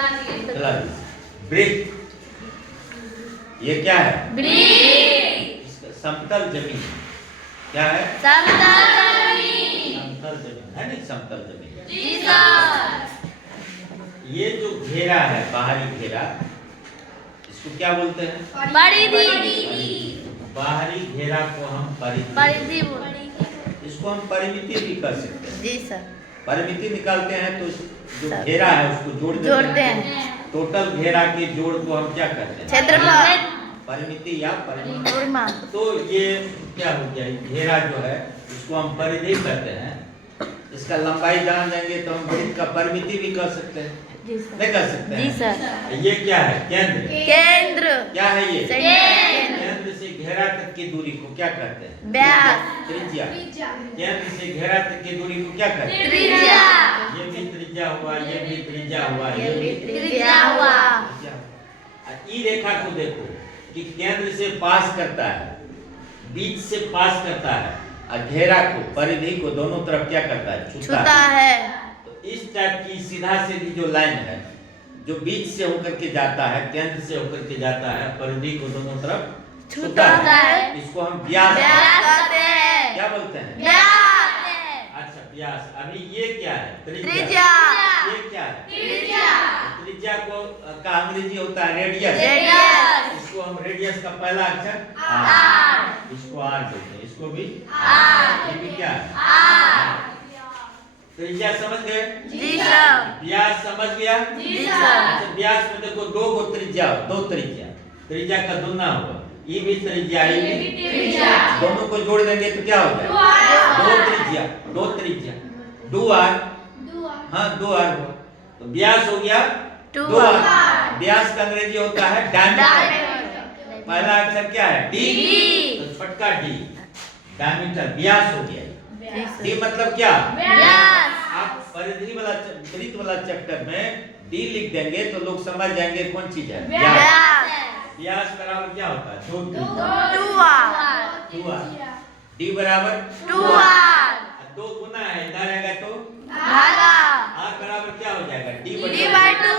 चला दीजिए। ब्रिक, ये क्या है? ब्रिक। समतल जमीन। क्या है? समतल जमीन। समतल जमीन है नहीं, समतल जमीन। जी सर। ये जो घेरा है, बाहरी घेरा, इसको क्या बोलते हैं? परिधि। बाहरी घेरा को हम परिधि इसको हम परिमिति भी कर सकते हैं। जी सर। परिमिति निकालते हैं तो जो घेरा है उसको जोड़ते हैं। टोटल घेरा के जोड़ को हम क्या कहते हैं? क्षेत्रफल। परिमिति या परिमाण। तो ये क्या हो गया? घेरा जो है इसको हम परिधि कहते हैं। इसका लंबाई जान लेंगे तो हम वृत्त का परिमिति भी कर सकते हैं। नहीं कर सकते हैं? जी सर। ये क्या है? केंद्र। केंद्र। क्या है ये? केंद्र। केंद्र से घेरा तक की दूरी को क्या कहते हैं? व्यास। त्रिज्या। केंद्र से घेरा तक की दूरी को क्या कहते हैं? त्रिज्या। ये भी त्रिज्या हुआ, ये भी त्रिज्या हुआ, ये भी त्रिज्या हुआ। ई रेखा को देखो कि केंद्र से पास करता है, बीच से पास करता है और घेरा को, परिधि को दोनों तरफ क्या करता है? छूता है। तो इस टाइप की सीधा सीधी जो लाइन है जो बीच से होकर के जाता है, केंद्र से होकर के जाता है, परिधि को दोनों तरफ छूता है, इसको हम व्यास कहते हैं। क्या बोलते हैं? व्यास। अच्छा, व्यास। अभी ये क्या है? त्रिज्या। ये क्या है? त्रिज्या। त्रिज्या को का अंग्रेजी होता है रेडियस। रेडियस। इसको हम रेडियस का पहला अक्षर आर। इसको आर बोलते हैं, इसको भी आर। ये भी क्या है? आर। त्रिज्या समझ गए? जी सर। व्यास समझ गया? जी सर। अच्छा, व्यास में देखो दो त्रिज्या, त्रिज्या का दुगना होगा। ये भी त्रिज्या, ये भी त्रिज्या। दोनों को जोड़ देंगे तो क्या हो जाएगा? दो त्रिज्या, दो आर। हाँ, दो आर हुआ तो व्यास हो गया 2r। व्यास का अंग्रेजी होता है डायमीटर। पहला अक्षर क्या है? डी। तो छोटका डी, डायमीटर, व्यास हो गया। डी मतलब क्या? व्यास। आप परिधि वाला वृत्त वाला चैप्टर में डी लिख देंगे तो लोग समझ जाएंगे कौन चीज है? व्यास। व्यास बराबर क्या होता है? 2r। डी बराबर 2r। 2 गुना है, इधर आएगा तो भागा। r बराबर क्या हो जाएगा? d d by 2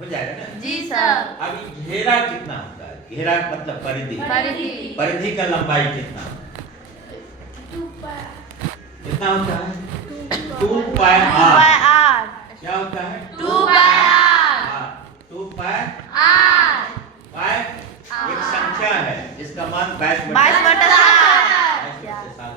हो जाएगा ना? जी सर। अभी घेरा कितना होता है? घेरा मतलब परिधि। परिधि। परिधि का लंबाई कितना होता है? कितना होता है? 2 पाई r। क्या होता है? 2 by r। 2 pi r। पाई एक संख्या है जिसका मान 22 बटा 7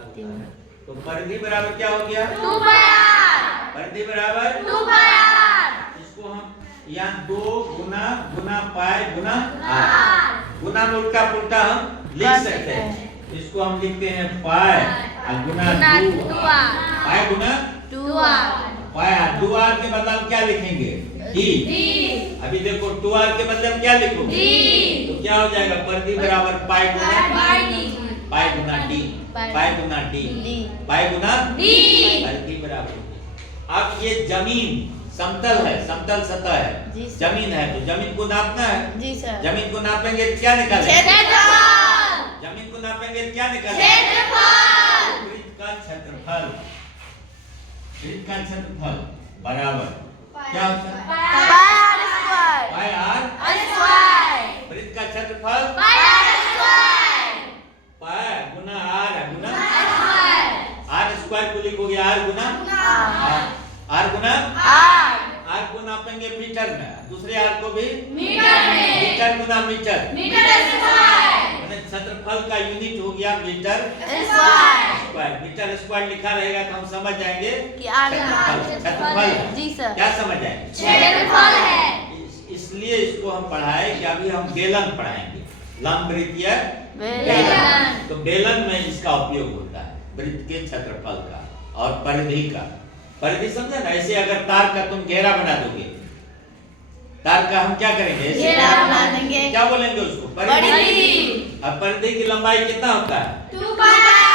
तो परिधि बराबर क्या हो गया? 2 by r। परिधि बराबर 2 by r। इसको हम यहाँ 2 गुना पाई गुना r। गुना में उल्टा पुल्टा हम लिख सकते हैं। इसको हम लिखते हैं पाई गुना 2r। पाई गुना 2r। पाई 2r के बदले हम क्या लिखेंगे? d। अभी देखो 2r के बदले हम क्या लिखोगे? d। तो क्या हो जाएगा? परिधि बराबर पाई गुना पाई गुना d, पाई गुना d, पाई गुना d। परिधि बराबर। अब ये जमीन समतल है, समतल सतह है, जमीन है तो जमीन को नापना है। जी सर। जमीन को नापेंगे तो क्या निकालेंगे? क्षेत्रफल। जमीन को नापेंगे तो क्या निकालेंगे? क्षेत्रफल। वृत्त का क्षेत्रफल, वृत्त का क्षेत्रफल बराबर क्या होता है? पाई r स्क्वायर। पाई r स्क्वायर। वृत्त का क्षेत्रफल पाई r स्क्वायर। पाई गुना r गुना स्क्वायर। r स्क्वायर को लिखोगे r गुना r गुना r को नापेंगे मीटर में, दूसरे r को भी मीटर में। मीटर गुना मीटर स्क्वायर। माने क्षेत्रफल का यूनिट हो गया मीटर स्क्वायर। मीटर स्क्वायर लिखा रहेगा तो हम समझ जाएंगे कि r क्षेत्रफल। जी सर। क्या समझ जाएंगे? क्षेत्रफल है। इसलिए इसको हम पढ़ाए कि अभी हम बेलन पढ़ाएंगे, लंब वृत्तीय बेलन। तो बेलन में इसका उपयोग होता है, वृत्त के क्षेत्रफल का और परिधि का। परिधि समझा ना? ऐसे अगर तार का तुम घेरा बना दोगे, तार का हम क्या करेंगे? घेरा बना देंगे। क्या बोलेंगे उसको? परिधि। अब परिधि की लंबाई कितना होता है? 2 by r।